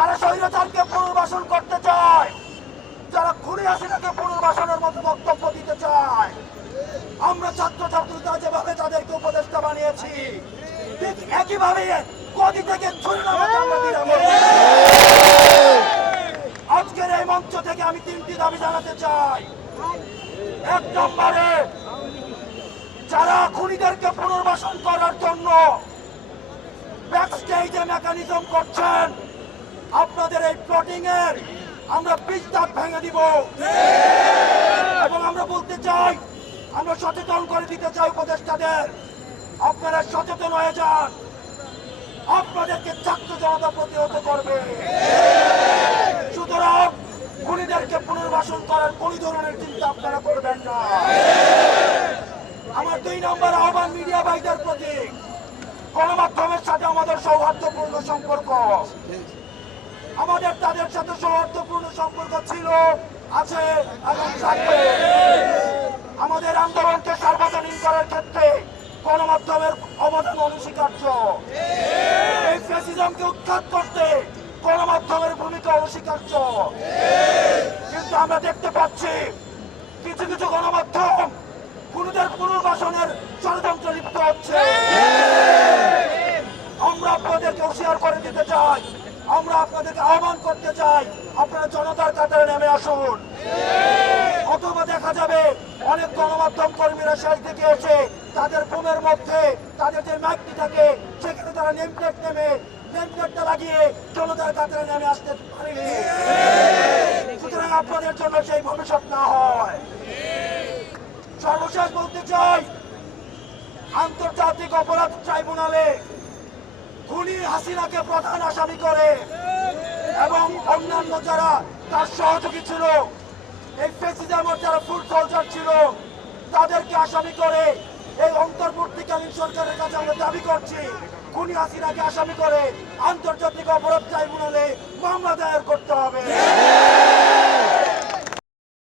যারা স্বৈরাচারকে পুনর্বাসন করতে চায়, যারা খুনি হাসিনাকে পুনর্বাসনের মতো বক্তব্য দিতে চায়, আমরা ছাত্র ছাত্রীরা যেভাবে তাদেরকে উপদেষ্টা বানিয়েছি, ঠিক একইভাবে গদি থেকে। আজকের এই মঞ্চ থেকে আমি তিনটি দাবি জানাতে চাই এক নম্বরে, যারা খুনিদেরকে পুনর্বাসন করার জন্য ব্যাকস্টেজে মেকানিজম করছেন আপনাদের এই প্লটিং এর আমরা পিচ ভেঙে দিব। এবং আমরা বলতে চাই, আমরা সচেতন করে দিতে চাই উপদেষ্টাদের। আপনারা সচেতন হয়ে যান। আপনাদেরকে ছাত্র জনতা প্রতিহত করবে। সুতরাং খুনিদেরকে পুনর্বাসন করার কোন ধরনের চিন্তা আপনারা করবেন না। আমার দুই নম্বর আহ্বান মিডিয়া ভাইদের প্রতি। গণমাধ্যমের সাথে আমাদের সৌহার্দ্যপূর্ণ সম্পর্ক। আমাদের তাদের সাথে সৌহার্দ্যপূর্ণ সম্পর্ক ছিল, আছে এবং থাকবে। আমাদের আন্দোলনকে সার্বজনীন করার ক্ষেত্রে গণমাধ্যমের অবদান অনস্বীকার্য। এই ফ্যাসিজমকে উৎখাত করতে গণমাধ্যমের ভূমিকা অনস্বীকার্য। কিন্তু আমরা দেখতে পাচ্ছি কিছু কিছু গণমাধ্যম খুনিদের পুনর্বাসনের ষড়যন্ত্র লিপ্ত হচ্ছে। আমরা আপনাদেরকে হুঁশিয়ার করে দিতে চাই। আমরা আপনাদেরকে আহ্বান করতে চাই, আপনারা জনতার কাতারে নেমে আসুন। অথবা দেখা যাবে অনেক গণমাধ্যম কর্মীরা শেষ দিকে এসে তাদের ফোনের মধ্যে, তাদের যে মাইকটি থাকে, সেখানে তারা নেম প্লেট নেমে, নেম প্লেটটা লাগিয়ে জনতার কাতারে নেমে আসতে পারেনি সুতরাং আপনাদের জন্য সেই ভবিষ্যৎ না হয়। সর্বশেষ বলতে চাই, আন্তর্জাতিক অপরাধ ট্রাইব্যুনালে খুনি হাসিনাকে প্রধান আসামি করে। এবং অন্যান্য যারা, তার সহযোগী ছিল, এই ফেসিজামের যারা ফুড সোলজার ছিল, তাদেরকে আসামি করে এই অন্তর্বর্তীকালীন সরকারের কাছে আমরা দাবি করছি, খুনি হাসিনাকে আসামি করে আন্তর্জাতিক অপরাধ ট্রাইব্যুনালে মামলা দায়ের করতে হবে।